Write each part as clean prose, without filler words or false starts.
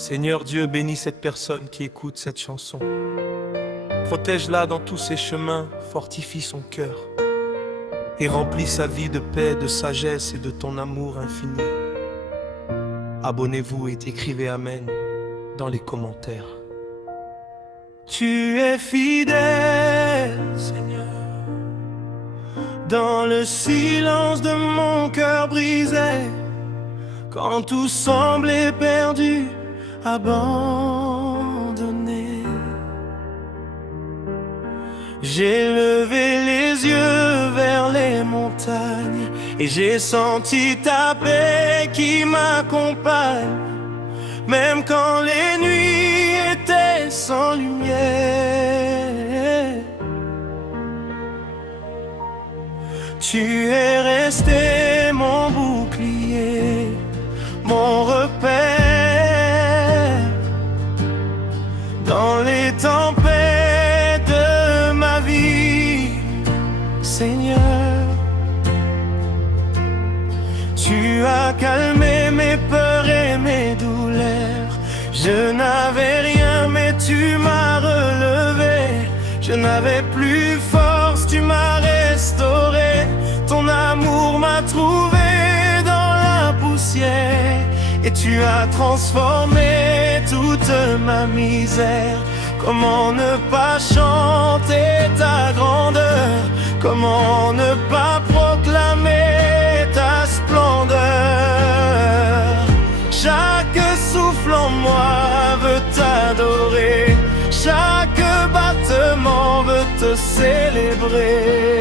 Seigneur Dieu, bénis cette personne qui écoute cette chanson. Protège-la dans tous ses chemins, fortifie son cœur et remplis sa vie de paix, de sagesse et de ton amour infini. Abonnez-vous et écrivez Amen dans les commentaires. Tu es fidèle, Seigneur, dans le silence de mon cœur brisé, quand tout semblait perdu, abandonné. J'ai levé les yeux vers les montagnes et j'ai senti ta paix qui m'accompagne, même quand les nuits étaient sans lumière. Tu es resté mon bouclier, mon repère dans les tempêtes de ma vie, Seigneur. Tu as calmé mes peurs et mes douleurs. Je n'avais rien mais tu m'as relevé. Je n'avais plus force, tu m'as restauré. Ton amour m'a trouvé dans la poussière et tu as transformé toute ma misère. Comment ne pas chanter ta grandeur? Comment ne pas proclamer ta splendeur? Chaque souffle en moi veut t'adorer, chaque battement veut te célébrer.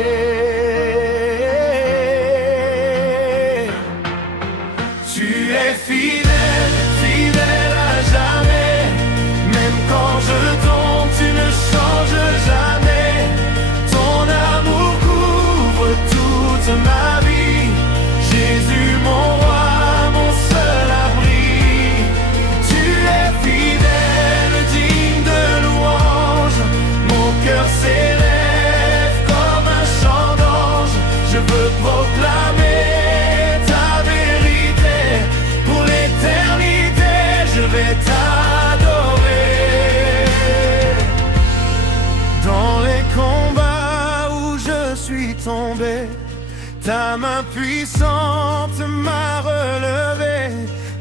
Tu es fidèle, fidèle à jamais. Même quand je tombe, tu ne changes jamais. Ton amour couvre toute ma vie. Jésus, mon roi, mon seul abri. Tu es fidèle, digne de louange. Mon cœur s'élève comme un chant d'ange. Je veux proclamer ta vérité. Pour l'éternité, je vais t'adorer. Dans les combats où je suis tombé, ta main puissante m'a relevé.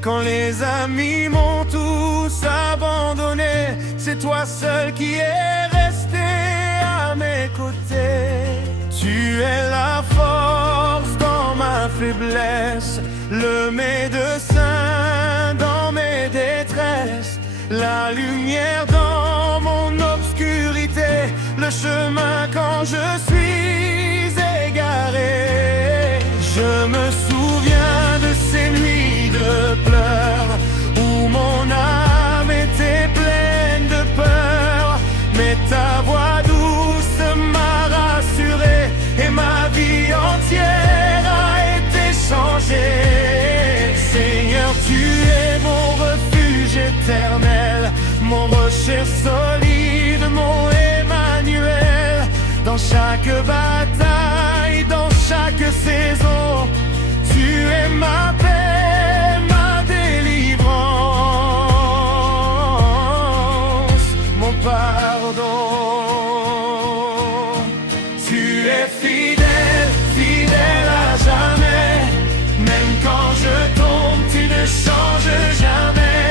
Quand les amis m'ont tous abandonné, c'est toi seul qui es resté à mes côtés. Tu es la force dans ma faiblesse, le médecin dans mes détresses, la lumière dans mon obscurité, le chemin quand je suis égaré. Je me souviens de ces nuits de pleurs où mon âme était pleine de peur, mais ta voix douce m'a rassuré et ma vie entière a été changée. Seigneur, tu es mon refuge éternel, mon rocher solide, mon Emmanuel. Dans chaque bataille, dans chaque saison, tu es ma paix, ma délivrance, mon pardon. Tu es fidèle, fidèle à jamais. Même quand je tombe, tu ne changes jamais.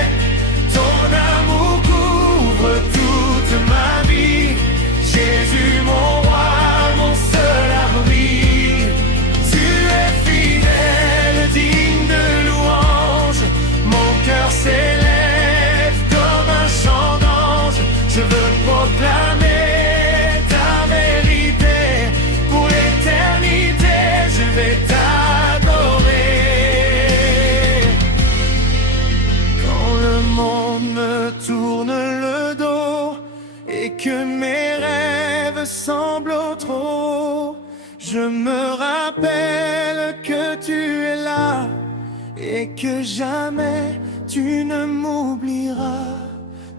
Ton amour couvre toute ma vie. Jésus, mon roi, mon seul abri. Tu es fidèle, digne de louange. Mon cœur s'élève comme un chant d'ange. Je veux proclamer ta vérité. Pour l'éternité, je vais t'adorer. Quand le monde me tourne le dos et que mes rêves semblent trop, je me rappelle que tu es là et que jamais tu ne m'oublieras.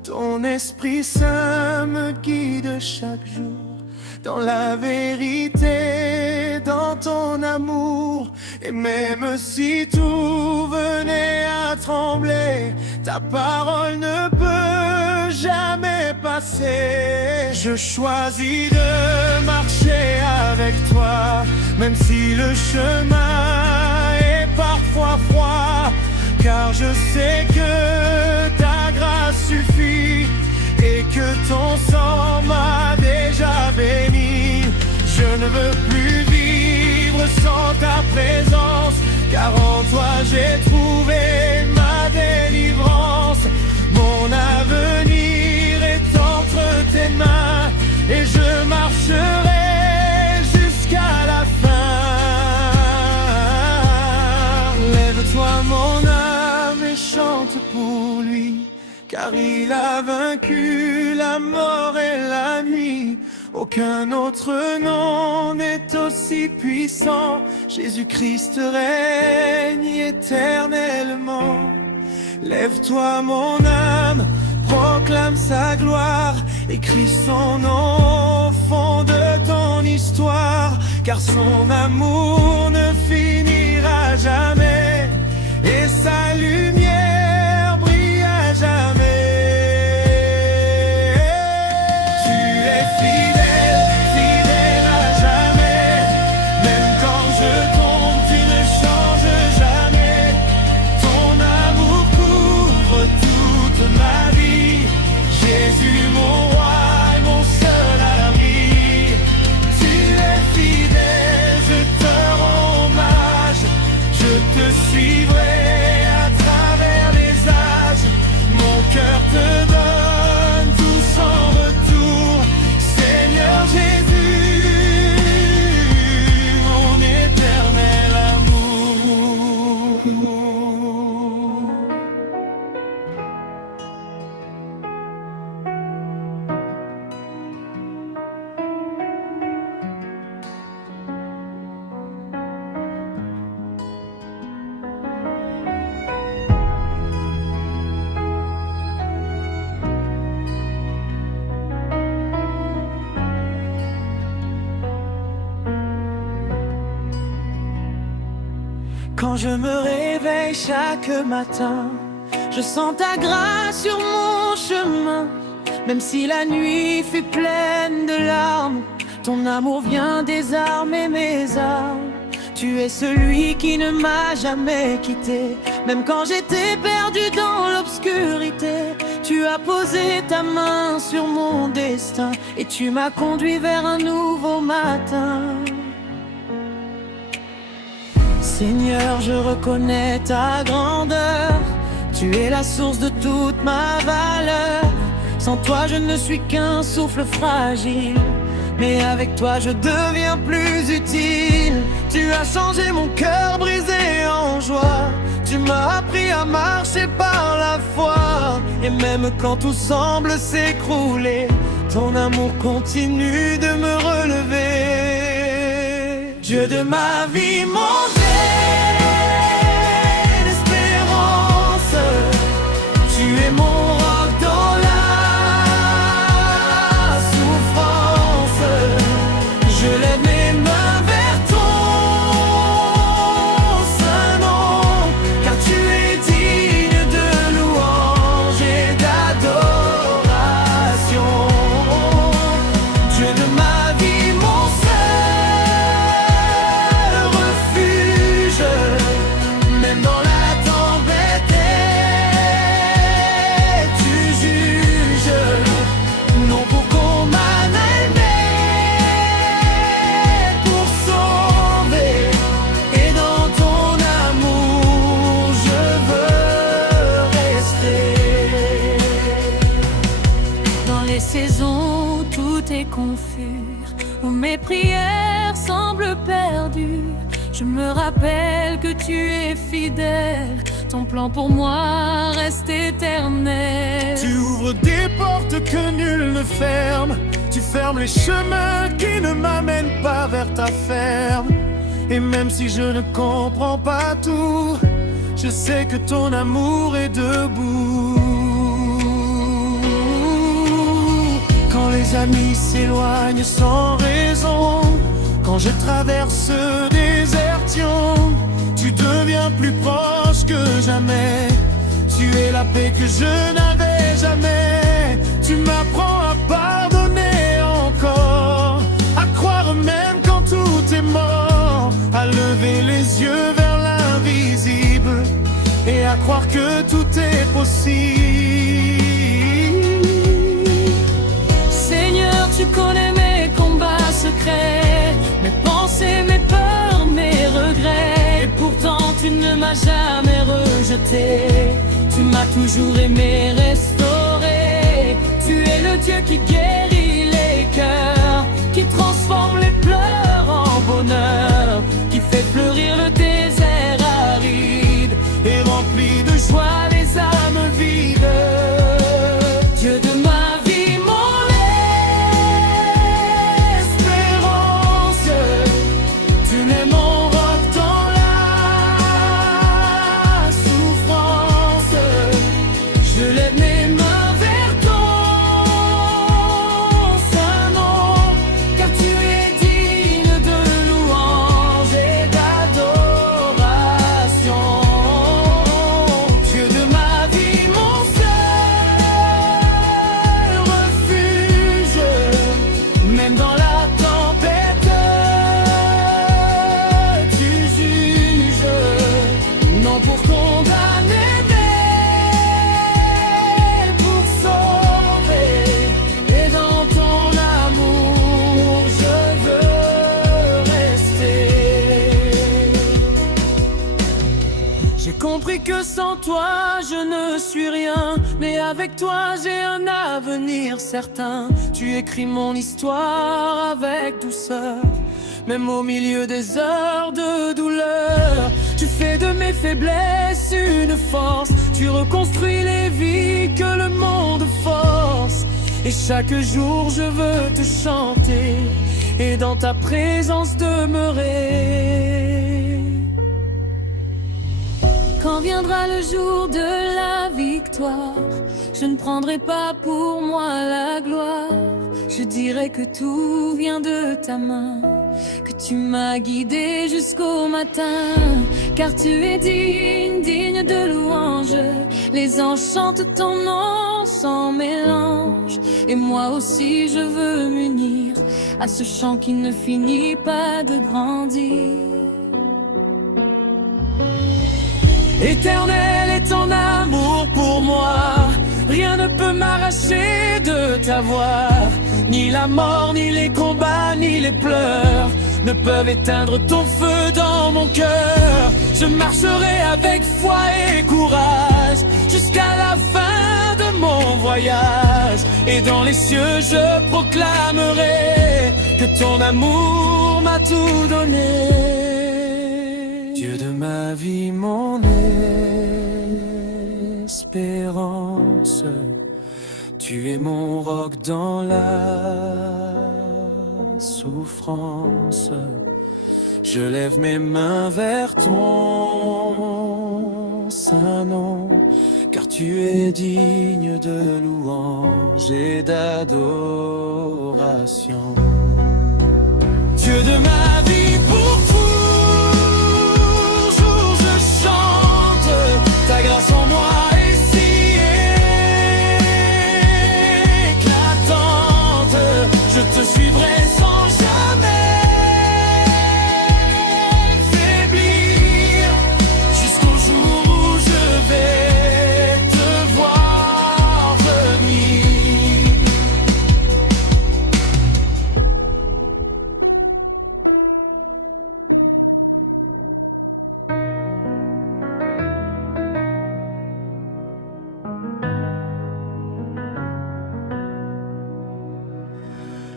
Ton Esprit Saint me guide chaque jour, dans la vérité, dans ton amour. Et même si tout venait à trembler, ta parole ne peut jamais passer. Je choisis de marcher avec toi, même si le chemin est parfois froid, car je sais que ta grâce suffit et que ton sang m'a déjà béni. Je ne veux plus vivre sans ta présence, car en toi j'ai trouvé ma délivrance. Mon avenir est entre tes mains et je marcherai jusqu'à la fin. Lève-toi mon âme et chante pour lui, car il a vaincu la mort et la nuit. Aucun autre nom n'est aussi puissant. Jésus-Christ règne éternellement. Lève-toi mon âme, proclame sa gloire, écris son nom au fond de ton histoire, car son amour ne finira jamais et sa lumière brille à jamais. Quand je me réveille chaque matin, je sens ta grâce sur mon chemin. Même si la nuit fut pleine de larmes, ton amour vient désarmer mes armes. Tu es celui qui ne m'a jamais quitté, même quand j'étais perdu dans l'obscurité. Tu as posé ta main sur mon destin et tu m'as conduit vers un nouveau matin. Seigneur, je reconnais ta grandeur. Tu es la source de toute ma valeur. Sans toi, je ne suis qu'un souffle fragile, mais avec toi, je deviens plus utile. Tu as changé mon cœur brisé en joie. Tu m'as appris à marcher par la foi. Et même quand tout semble s'écrouler, ton amour continue de me relever. Dieu de ma vie, mon Dieu, tu es mon roc dans la souffrance. Je lève mes mains vers ton saint nom, car tu es digne de louange et d'adoration. Dieu de ma vie, mon seul refuge, même dans la tempête. Non pour qu'on m'amène, mais pour sauver. Et dans ton amour, je veux rester. Dans les saisons où tout est confus, où mes prières semblent perdues, je me rappelle que tu es fidèle. Ton plan pour moi reste éternel. Tu ouvres des portes que nul ne ferme. Tu fermes les chemins qui ne m'amènent pas vers ta ferme. Et même si je ne comprends pas tout, je sais que ton amour est debout. Quand les amis s'éloignent sans raison. Quand je traverse des désertions, tu deviens plus proche que jamais. Tu es la paix que je n'avais jamais. Tu m'apprends à pardonner encore, à croire même quand tout est mort, à lever les yeux vers l'invisible et à croire que tout est possible. Seigneur, tu connais mes combats secrets, mes pensées, mes peurs, mes regrets. Et pourtant tu ne m'as jamais rejeté. Tu m'as toujours aimé, restauré. Tu es le Dieu qui guérit les cœurs, qui transforme les pleurs en bonheur, qui fait fleurir le désert aride et remplit de joie les âmes vides. Dieu de ma vie, mon espérance, tu es mon roc dans la souffrance. Je lève mes mains vers ton saint nom, car tu es digne de louange et d'adoration. Dieu de ma vie, mon seul refuge, même dans la tempête, tu juges, non pour condamner, mais pour sauver. Et dans ton amour, je veux rester. J'ai compris que sans toi, je ne suis rien, mais avec toi, j'ai un avenir certain. Tu écris mon histoire avec douceur, même au milieu des heures de douleur. Tu fais de mes faiblesses une force, tu reconstruis les vies que le monde force. Et chaque jour je veux te chanter et dans ta présence demeurer. Quand viendra le jour de la victoire, je ne prendrai pas pour moi la gloire. Je dirai que tout vient de ta main, que tu m'as guidé jusqu'au matin. Car tu es digne, digne de louange. Les anges chantent ton nom sans mélange. Et moi aussi je veux m'unir à ce chant qui ne finit pas de grandir. Éternel est ton amour pour moi, rien ne peut m'arracher de ta voix. Ni la mort, ni les combats, ni les pleurs ne peuvent éteindre ton feu dans mon cœur. Je marcherai avec foi et courage jusqu'à la fin de mon voyage. Et dans les cieux je proclamerai que ton amour m'a tout donné. Dieu de ma vie, mon espérance, tu es mon roc dans la souffrance. Je lève mes mains vers ton saint nom, car tu es digne de louange et d'adoration. Dieu de ma vie, pour toujours je chante ta grâce en moi est si éclatante. Je te suivrai sans jamais faiblir, jusqu'au jour où je vais te voir venir.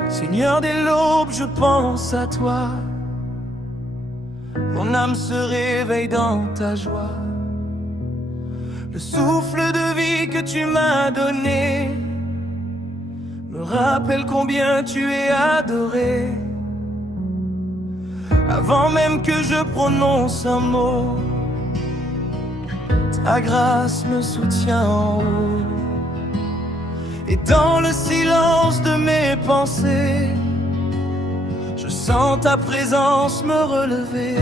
Seigneur, dès l'aube, je pense à toi. Mon âme se réveille dans ta joie. Le souffle de vie que tu m'as donné me rappelle combien tu es adoré. Avant même que je prononce un mot, ta grâce me soutient en haut. Et dans le silence de mes pensées, je sens ta présence me relever.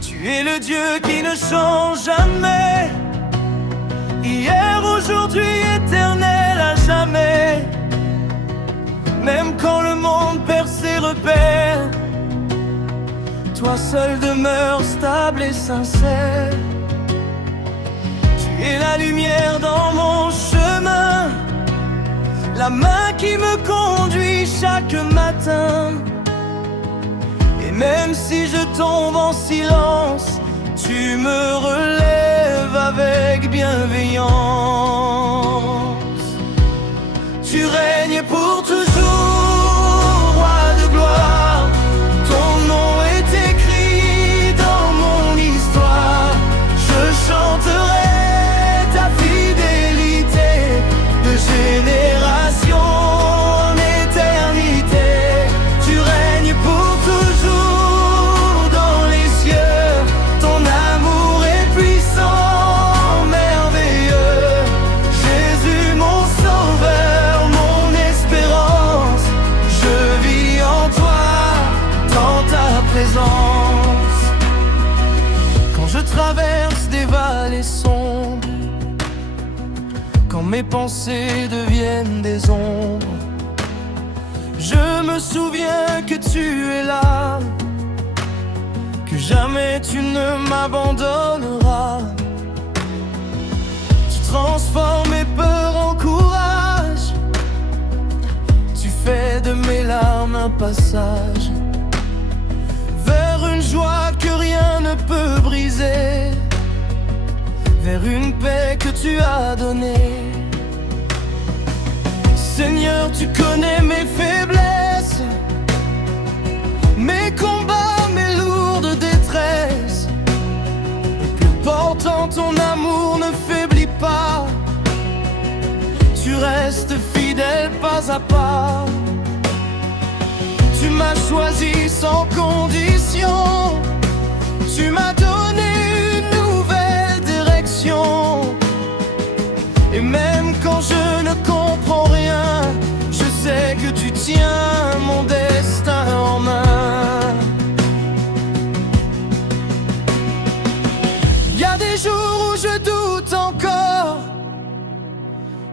Tu es le Dieu qui ne change jamais, hier, aujourd'hui, éternel à jamais. Même quand le monde perd ses repères, toi seul demeures stable et sincère. Tu es la lumière dans mon chemin, la main qui me conduit chaque matin. Et même si je tombe en silence, tu me relèves avec bienveillance. Tu règnes pour toujours, roi de gloire. Ton nom est écrit dans mon histoire. Je chanterai ta fidélité de génération en éternité. Tu règnes pour toujours dans les cieux. Ton amour est puissant, merveilleux. Jésus mon sauveur, mon espérance. Je vis en toi, dans ta présence. Quand je traverse des vallées sombres, quand mes pensées deviennent des ombres, je me souviens que tu es là, que jamais tu ne m'abandonneras. Tu transformes mes peurs en courage, tu fais de mes larmes un passage vers une joie que rien ne peut briser, vers une paix que tu as donnée. Seigneur, tu connais mes faiblesses, mes combats, mes lourdes détresses. Pourtant ton amour ne faiblit pas, tu restes fidèle pas à pas. Tu m'as choisi sans condition, tu m'as donné une nouvelle direction. Et même quand je ne comprends rien, je sais que tu tiens mon destin en main. Il y a des jours où je doute encore,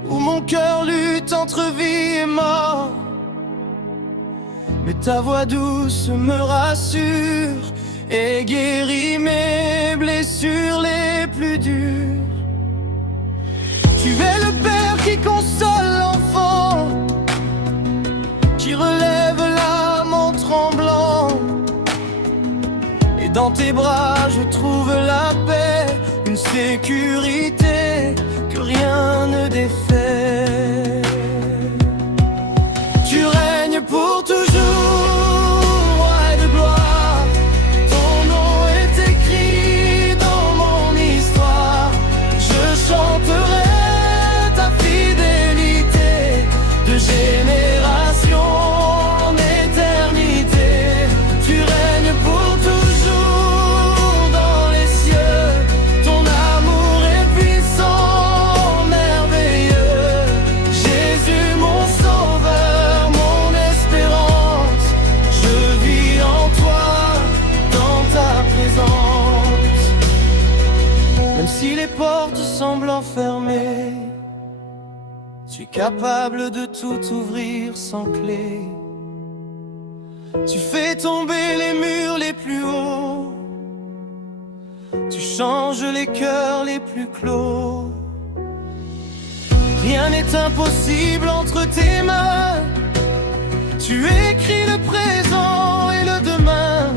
où mon cœur lutte entre vie et mort. Mais ta voix douce me rassure et guérit mes blessures les plus dures. Tu es le Père qui console l'enfant, qui relève l'âme en tremblant. Et dans tes bras je trouve la paix, une sécurité que rien ne défait. Tu règnes pour toujours, roi de gloire. Ton nom est écrit dans mon histoire. Je chanterai de génération en éternité. Tu règnes pour toujours dans les cieux. Ton amour est puissant, merveilleux. Jésus mon sauveur, mon espérance. Je vis en toi, dans ta présence. Même si les portes semblent enfermées, tu es capable de tout ouvrir sans clé. Tu fais tomber les murs les plus hauts, tu changes les cœurs les plus clos. Rien n'est impossible entre tes mains. Tu écris le présent et le demain.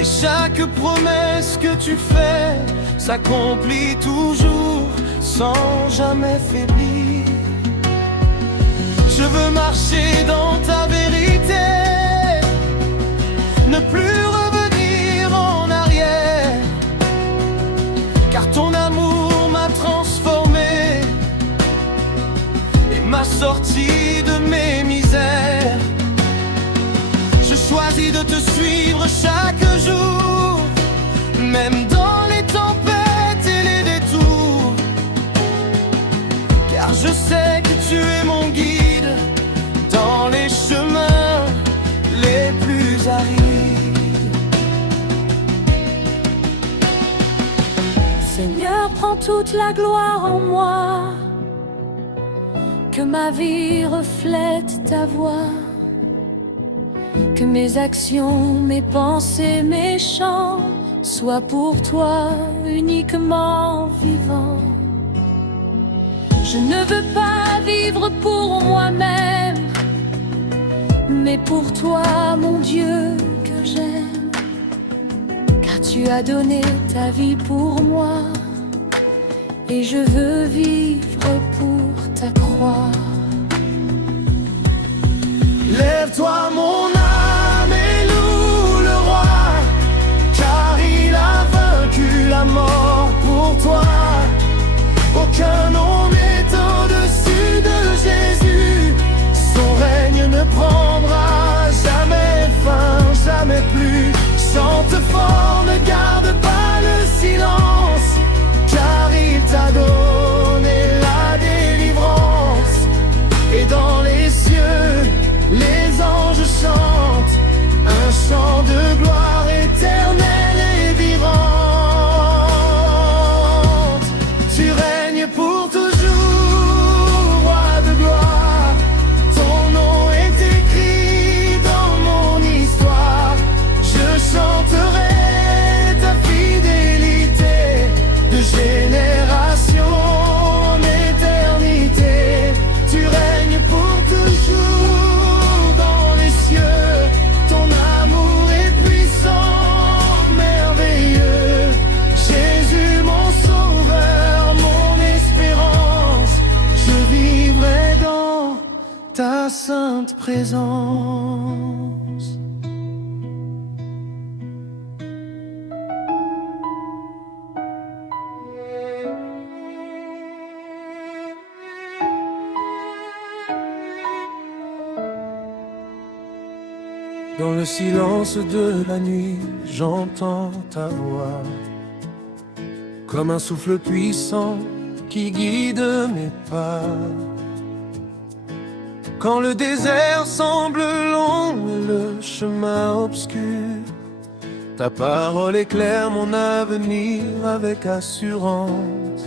Et chaque promesse que tu fais s'accomplit toujours, sans jamais faiblir. Je veux marcher dans ta vérité, ne plus revenir en arrière, car ton amour m'a transformé et m'a sorti de mes misères. Je choisis de te suivre chaque jour, même dans les tempêtes et les détours. Seigneur, prends toute la gloire en moi, que ma vie reflète ta voix, que mes actions, mes pensées, mes chants soient pour toi uniquement vivants. Je ne veux pas vivre pour moi-même, mais pour toi, mon Dieu, que j'aime. Car tu as donné ta vie pour moi, et je veux vivre pour ta croix. Lève-toi mon âme et loue le roi, car il a vaincu la mort pour toi. Aucun nom n'est au-dessus de Jésus, son règne ne prendra jamais fin, jamais plus. Chante fort, ne garde pas le silence, car il t'a donné la délivrance. Et dans les cieux, les anges chantent un chant de gloire éternelle et vivante. Tu règnes pour toujours, roi de gloire. Ton nom est écrit dans mon histoire. Je chanterai ta fidélité de génération en éternité. Tu règnes pour toujours dans les cieux. Ton amour est puissant, merveilleux. Jésus, mon sauveur, mon espérance. Je vivrai dans ta sainte présence. Dans le silence de la nuit, j'entends ta voix, comme un souffle puissant qui guide mes pas. Quand le désert semble long et le chemin obscur, ta parole éclaire mon avenir avec assurance.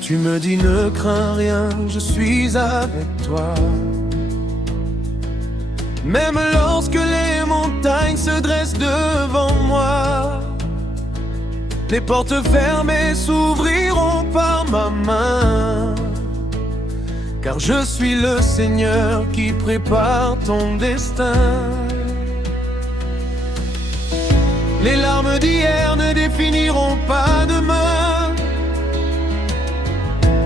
Tu me dis ne crains rien, je suis avec toi. Même lorsque les montagnes se dressent devant moi, les portes fermées s'ouvriront par ma main. Car je suis le Seigneur qui prépare ton destin. Les larmes d'hier ne définiront pas demain.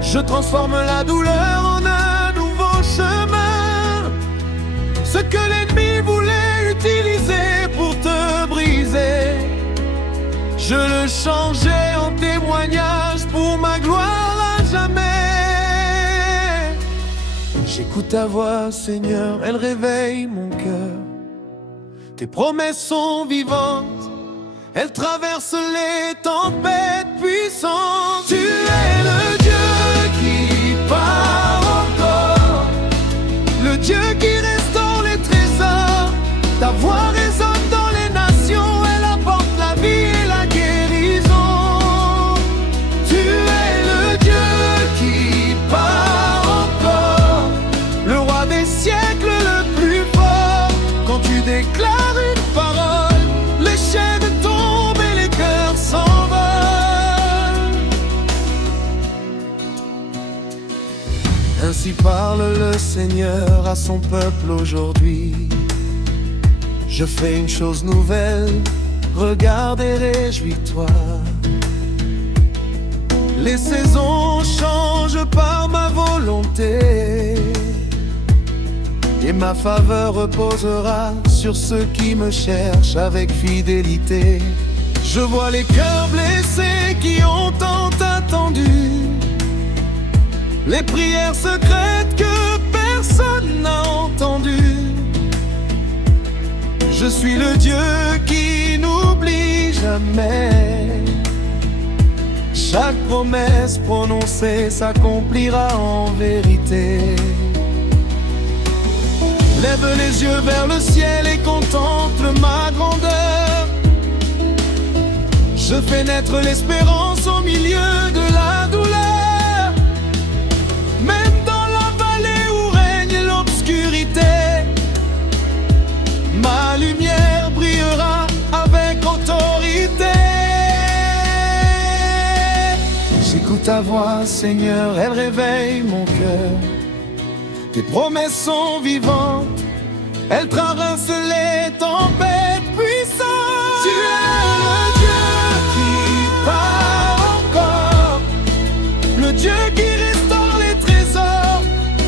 Je transforme la douleur en un nouveau chemin. Ce que l'ennemi voulait utiliser pour te briser, je le changeais en témoignage pour ma gloire à jamais. J'écoute ta voix, Seigneur, elle réveille mon cœur. Tes promesses sont vivantes, elles traversent les tempêtes puissantes. Tu es le Dieu qui parle encore, le Dieu qui restaure les trésors. Ta voix résonne dans les nations, elle apporte la vie et la guérison. Tu es le Dieu qui parle encore, le roi des siècles le plus fort. Quand tu déclares une parole, les chaînes tombent et les cœurs s'envolent. Ainsi parle le Seigneur à son peuple aujourd'hui. Je fais une chose nouvelle, regarde et réjouis-toi. Les saisons changent par ma volonté, et ma faveur reposera sur ceux qui me cherchent avec fidélité. Je vois les cœurs blessés qui ont tant attendu, les prières secrètes que personne n'a entendues. Je suis le Dieu qui n'oublie jamais. Chaque promesse prononcée s'accomplira en vérité. Lève les yeux vers le ciel et contemple ma grandeur. Je Je fais naître l'espérance au milieu de la douleur. Même dans la vallée où règne l'obscurité, ma lumière brillera avec autorité. J'écoute ta voix, Seigneur, elle réveille mon cœur. Tes promesses sont vivantes, elles traversent les tempêtes puissantes. Tu es le Dieu qui parle encore, le Dieu qui restaure les trésors.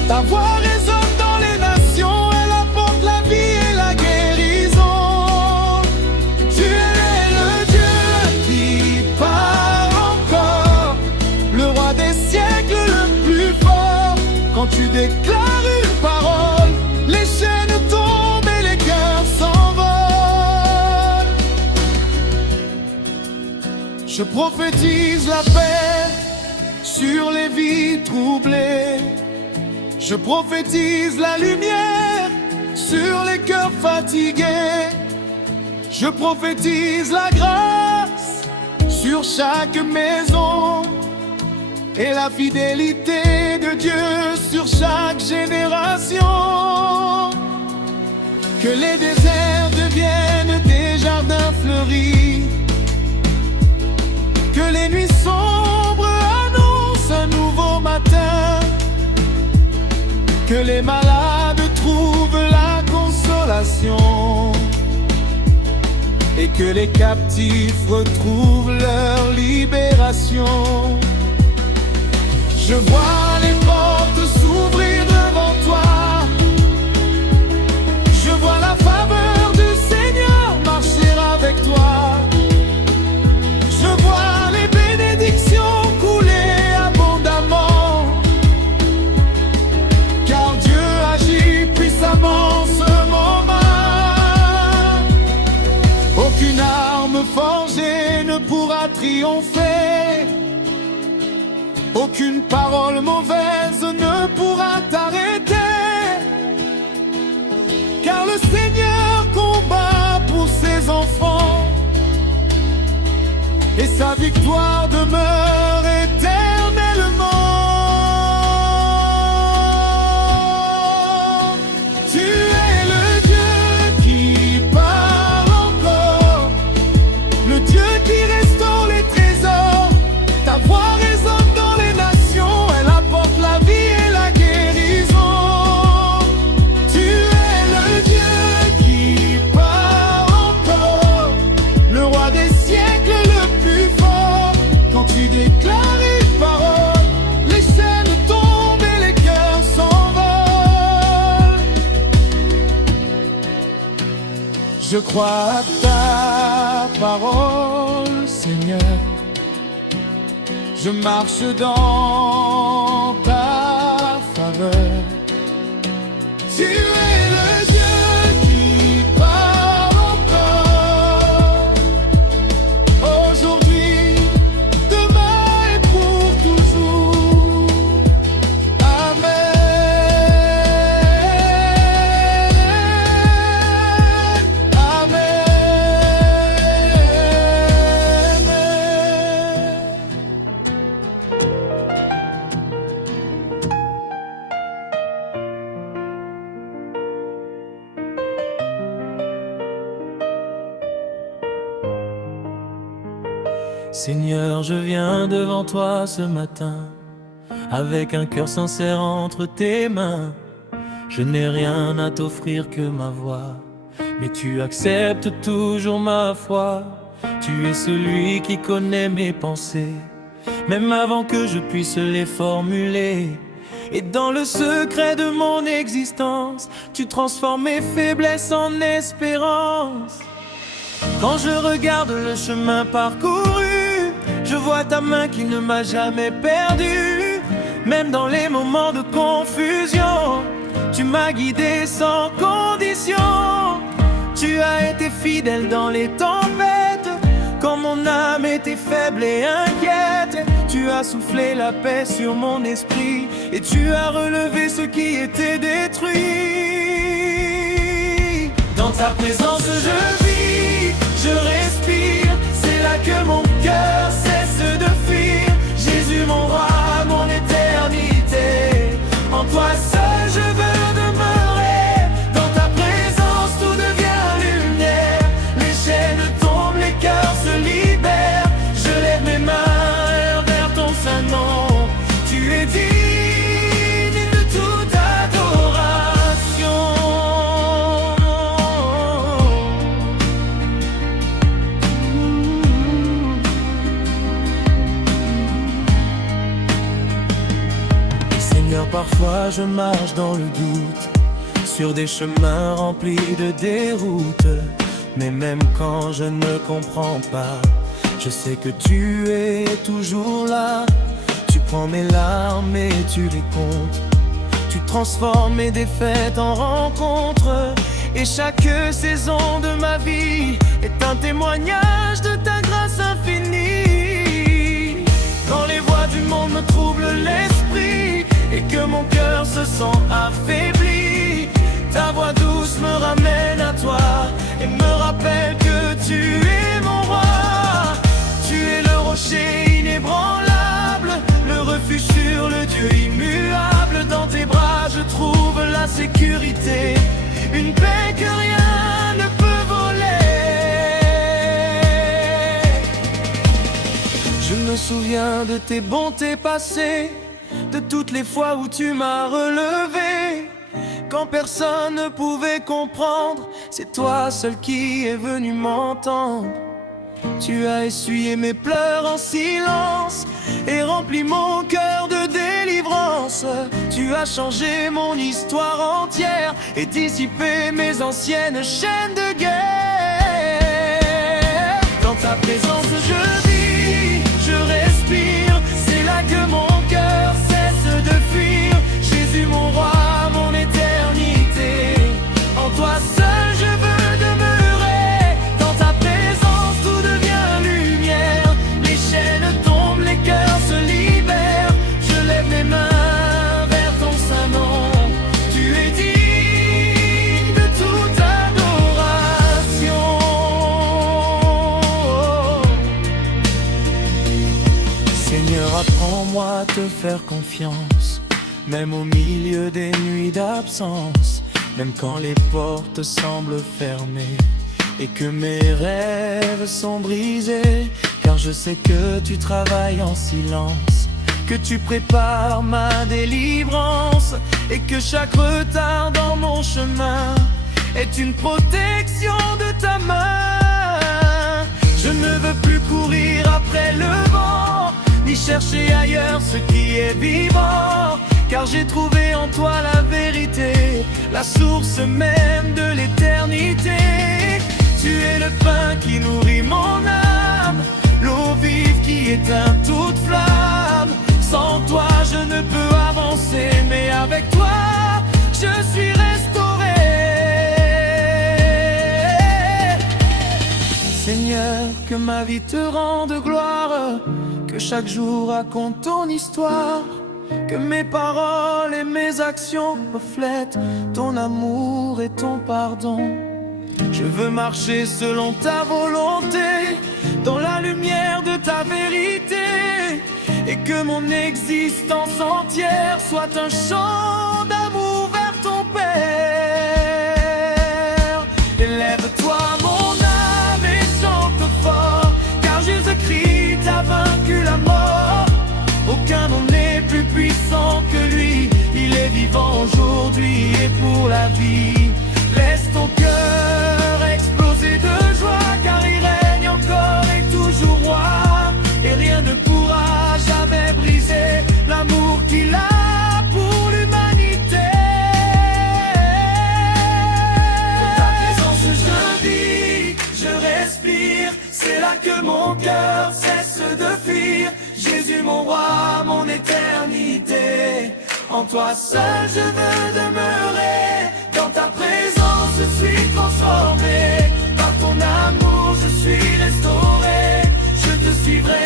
Ta voix résonne dans les nations, elle apporte la vie et la guérison. Tu es le Dieu qui parle encore, le roi des siècles le plus fort. Quand tu déclares une parole, les chaînes tombent et les cœurs s'envolent. Je prophétise la paix sur les vies troublées. Je prophétise la lumière sur les cœurs fatigués. Je prophétise la grâce sur chaque maison et la fidélité de Dieu sur chaque génération. Que les déserts deviennent des jardins fleuris, que les nuits sombres annoncent un nouveau matin, que les malades trouvent la consolation et que les captifs retrouvent leur libération. Je vois les portes s'ouvrir devant toi. Je vois la faveur du Seigneur marcher avec toi. Je vois les bénédictions couler abondamment, car Dieu agit puissamment en ce moment. Aucune arme forgée ne pourra triompher. Aucune parole mauvaise ne pourra t'arrêter, car le Seigneur combat pour ses enfants et sa victoire demeure éternellement. Tu es le Dieu qui parle encore, le Dieu qui restaure les trésors. Ta voix résonne dans les nations, elle apporte la vie et la guérison. Tu es le Dieu qui parle encore, le roi des siècles le plus fort. Quand tu déclares une parole, les chaînes tombent et les cœurs s'envolent. Je crois à ta parole, Seigneur. Je marche dans ta faveur. Tu es le Dieu qui parle encore, aujourd'hui, demain et pour toujours. Amen. Amen. Seigneur, je viens devant toi ce matin, avec un cœur sincère entre tes mains. Je n'ai rien à t'offrir que ma voix, mais tu acceptes toujours ma foi. Tu es celui qui connaît mes pensées, même avant que je puisse les formuler. Et dans le secret de mon existence, tu transformes mes faiblesses en espérance. Quand je regarde le chemin parcouru, je vois ta main qui ne m'a jamais perdu. Même dans les moments de confusion, tu m'as guidé sans condition. Tu as été fidèle dans les tempêtes, quand mon âme était faible et inquiète. Tu as soufflé la paix sur mon esprit, et tu as relevé ce qui était détruit. Dans ta présence je vis, je respire, c'est la que mon cœur cesse de fuir. Jésus mon roi, mon éternité, en toi seul je veux demeurer. Dans ta présence tout devient lumière. Les chaînes tombent, les cœurs se libèrent. Je lève mes mains vers ton saint nom. Tu es digne de toute adoration. Seigneur, parfois je marche dans le doute, sur des chemins remplis de déroutes. Mais même quand je ne comprends pas, je sais que tu es toujours là. Tu prends mes larmes et tu les comptes. Tu transformes mes défaites en rencontres. Et chaque saison de ma vie est un témoignage de ta grâce infinie. Quand les voix du monde me troublent l'esprit et que mon cœur se sent affaibli, ta voix douce me ramène à toi et me rappelle que tu es mon roi. Tu es le rocher inébranlable, le refuge sur le Dieu immuable. Dans tes bras je trouve la sécurité, une paix que rien ne peut voler. Je me souviens de tes bontés passées, de toutes les fois où tu m'as relevé. Quand personne ne pouvait comprendre, c'est toi seul qui es venu m'entendre. Tu as essuyé mes pleurs en silence et rempli mon cœur de délivrance. Tu as changé mon histoire entière et dissipé mes anciennes chaînes de guerre. Dans ta présence je vis, je respire, c'est là que mon cœur cesse de fuir. Jésus mon roi, mon éternité, en toi seul je veux demeurer. Dans ta présence tout devient lumière. Les chaînes tombent, les cœurs se libèrent. Je lève mes mains vers ton saint nom. Tu es digne de toute adoration. Seigneur, apprends-moi à te faire confiance, même au milieu des nuits d'absence, même quand les portes semblent fermées et que mes rêves sont brisés. Car je sais que tu travailles en silence, que tu prépares ma délivrance et que chaque retard dans mon chemin est une protection de ta main. Je ne veux plus courir après le vent, ni chercher ailleurs ce qui est vivant. Car j'ai trouvé en toi la vérité, la source même de l'éternité. Tu es le pain qui nourrit mon âme, l'eau vive qui éteint toute flamme. Sans toi je ne peux avancer, mais avec toi je suis restauré. Seigneur, que ma vie te rende gloire, que chaque jour raconte ton histoire, que mes paroles et mes actions reflètent ton amour et ton pardon. Je veux marcher selon ta volonté, dans la lumière de ta vérité, et que mon existence entière soit un chant d'amour vers ton Père. Élève-toi mon âme et chante fort, car Jésus-Christ a vaincu la mort. Aucun nom n'est plus puissant que lui, il est vivant aujourd'hui et pour la vie. Laisse ton cœur exploser de joie, car il règne encore et toujours roi. Et rien ne pourra jamais briser l'amour qu'il a pour l'humanité. Dans ta présence je vis, je respire, c'est là que mon cœur cesse de fuir. Jésus mon roi, mon éternité, en toi seul je veux demeurer. Dans ta présence je suis transformé, par ton amour je suis restauré. Je te suivrai